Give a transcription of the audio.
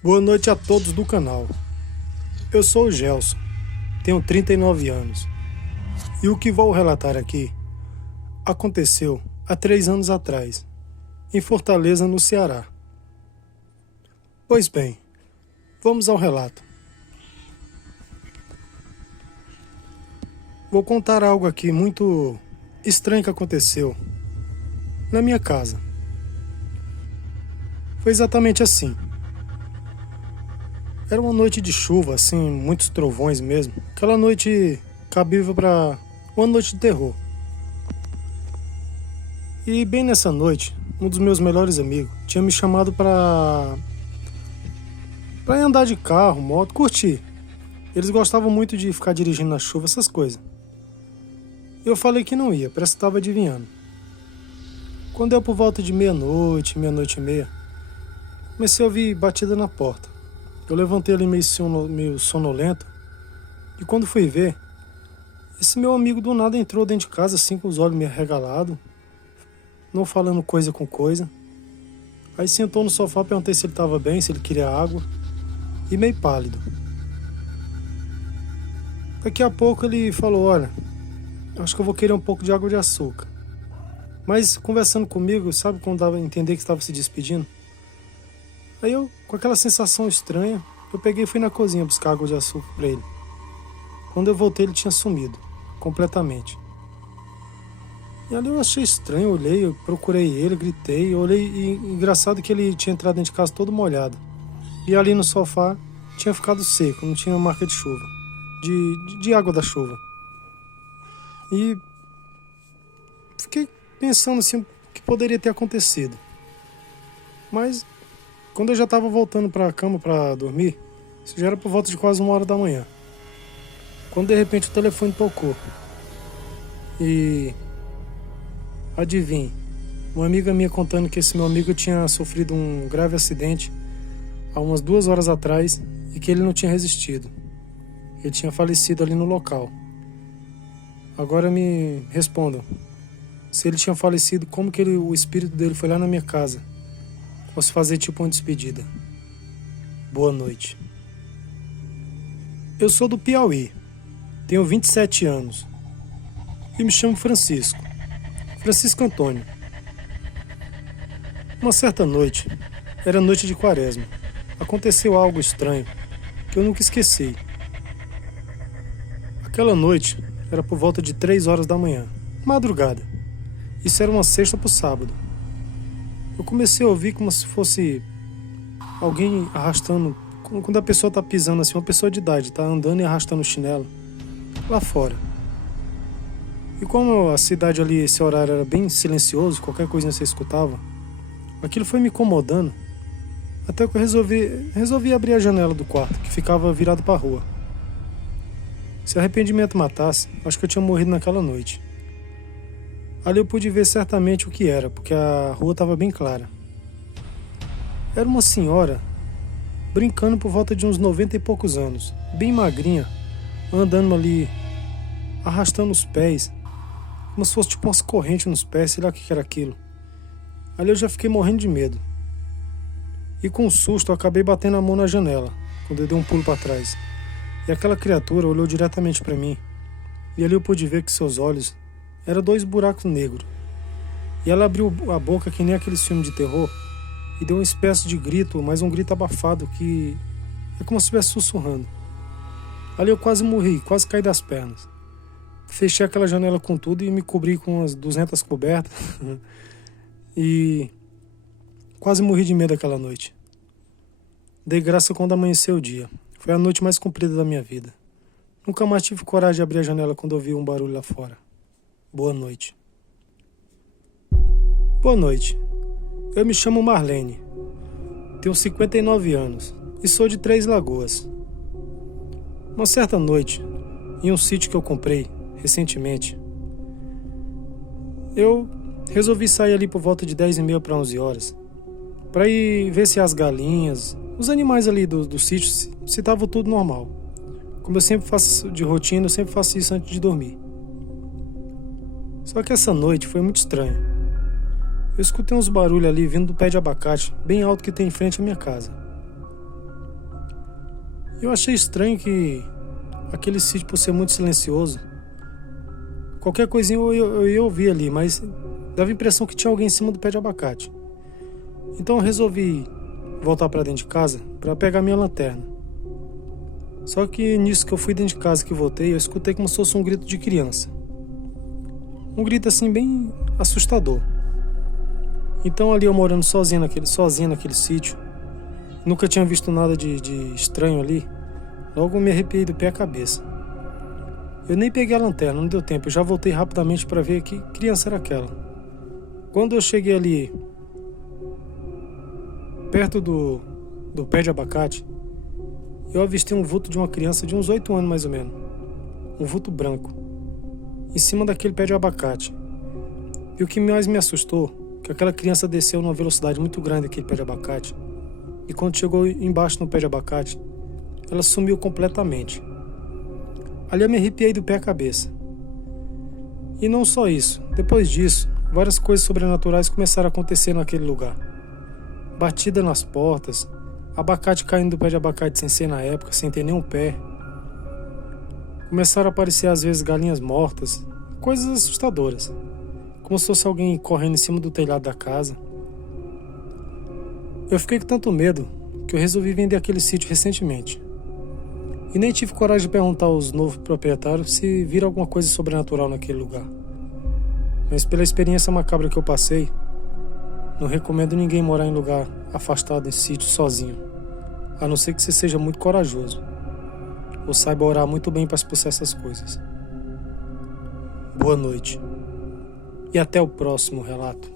Boa noite a todos do canal. Eu sou o Gelson, tenho 39 anos. E o que vou relatar aqui aconteceu há 3 anos atrás, em Fortaleza, no Ceará. Pois bem, vamos ao relato. Vou contar algo aqui muito estranho que aconteceu na minha casa. Foi exatamente assim. Era uma noite de chuva, assim, muitos trovões mesmo. Aquela noite cabível para uma noite de terror. E bem nessa noite, um dos meus melhores amigos tinha me chamado para andar de carro, moto, curtir. Eles gostavam muito de ficar dirigindo na chuva, essas coisas. Eu falei que não ia, parece que estava adivinhando. Quando deu por volta de meia-noite e meia, comecei a ouvir batida na porta. Eu levantei ali meio sonolento, e quando fui ver, esse meu amigo do nada entrou dentro de casa assim com os olhos meio arregalados, não falando coisa com coisa. Aí sentou no sofá, perguntei se ele estava bem, se ele queria água, e meio pálido. Daqui a pouco ele falou: olha, acho que eu vou querer um pouco de água de açúcar. Mas conversando comigo, sabe quando dava a entender que estava se despedindo? Aí eu, com aquela sensação estranha, eu peguei e fui na cozinha buscar água de açúcar para ele. Quando eu voltei, ele tinha sumido, completamente. E ali eu achei estranho, eu olhei, eu procurei ele, gritei, eu olhei, e engraçado que ele tinha entrado dentro de casa todo molhado. E ali no sofá tinha ficado seco, não tinha marca de chuva, de água da chuva. E fiquei pensando assim, o que poderia ter acontecido. Mas quando eu já estava voltando para a cama para dormir, isso já era por volta de quase 1 hora da manhã. Quando de repente o telefone tocou. E adivinhe, uma amiga minha contando que esse meu amigo tinha sofrido um grave acidente há umas 2 horas atrás e que ele não tinha resistido. Ele tinha falecido ali no local. Agora me respondam, se ele tinha falecido, como que o espírito dele foi lá na minha casa? Posso fazer tipo uma despedida. Boa noite. Eu sou do Piauí, tenho 27 anos e me chamo Francisco Antônio. Uma certa noite, era noite de quaresma, aconteceu algo estranho que eu nunca esqueci. Aquela noite era por volta de 3 horas da manhã, madrugada. Isso era uma sexta pro sábado. Eu comecei a ouvir como se fosse alguém arrastando, quando a pessoa tá pisando assim, uma pessoa de idade, tá andando e arrastando o chinelo lá fora. E como a cidade ali, esse horário era bem silencioso, qualquer coisinha você escutava, aquilo foi me incomodando, até que eu resolvi abrir a janela do quarto, que ficava virado pra rua. Se arrependimento matasse, acho que eu tinha morrido naquela noite. Ali eu pude ver certamente o que era, porque a rua estava bem clara. Era uma senhora brincando por volta de uns 90 e poucos anos, bem magrinha, andando ali, arrastando os pés, como se fosse tipo umas correntes nos pés, sei lá o que era aquilo. Ali eu já fiquei morrendo de medo. E com um susto eu acabei batendo a mão na janela, quando eu dei um pulo para trás. E aquela criatura olhou diretamente para mim, e ali eu pude ver que seus olhos eram 2 buracos negros. E ela abriu a boca que nem aqueles filmes de terror e deu uma espécie de grito, mas um grito abafado que é como se estivesse sussurrando. Ali eu quase morri, quase caí das pernas. Fechei aquela janela com tudo e me cobri com umas 200 cobertas e quase morri de medo aquela noite. Dei graça quando amanheceu o dia. Foi a noite mais comprida da minha vida. Nunca mais tive coragem de abrir a janela quando ouvi um barulho lá fora. Boa noite. Boa noite. Eu me chamo Marlene. Tenho 59 anos e sou de Três Lagoas. Uma certa noite, em um sítio que eu comprei recentemente, eu resolvi sair ali por volta de 10h30 para 11 horas para ir ver se as galinhas, os animais ali do sítio, se estava tudo normal. Como eu sempre faço de rotina, eu sempre faço isso antes de dormir. Só que essa noite foi muito estranha. Eu escutei uns barulhos ali vindo do pé de abacate, bem alto que tem em frente à minha casa. Eu achei estranho que aquele sítio, por ser muito silencioso, qualquer coisinha eu ia ouvir ali, mas dava a impressão que tinha alguém em cima do pé de abacate. Então eu resolvi voltar para dentro de casa para pegar minha lanterna. Só que nisso que eu fui dentro de casa que voltei, eu escutei como se fosse um grito de criança. Um grito assim bem assustador. Então ali eu morando sozinho naquele sítio, nunca tinha visto nada de estranho ali, logo me arrepiei do pé à cabeça. Eu nem peguei a lanterna, não deu tempo, eu já voltei rapidamente para ver que criança era aquela. Quando eu cheguei ali, perto do pé de abacate, eu avistei um vulto de uma criança de uns 8 anos mais ou menos. Um vulto branco, em cima daquele pé de abacate. E o que mais me assustou, que aquela criança desceu numa velocidade muito grande daquele pé de abacate. E quando chegou embaixo no pé de abacate, ela sumiu completamente. Ali eu me arrepiei do pé à cabeça. E não só isso, depois disso, várias coisas sobrenaturais começaram a acontecer naquele lugar. Batida nas portas, abacate caindo do pé de abacate sem ser na época, sem ter nenhum pé. Começaram a aparecer às vezes galinhas mortas, coisas assustadoras, como se fosse alguém correndo em cima do telhado da casa. Eu fiquei com tanto medo que eu resolvi vender aquele sítio recentemente. E nem tive coragem de perguntar aos novos proprietários se viram alguma coisa sobrenatural naquele lugar. Mas pela experiência macabra que eu passei, não recomendo ninguém morar em lugar afastado em sítio sozinho, a não ser que você seja muito corajoso ou saiba orar muito bem para expulsar essas coisas. Boa noite e até o próximo relato.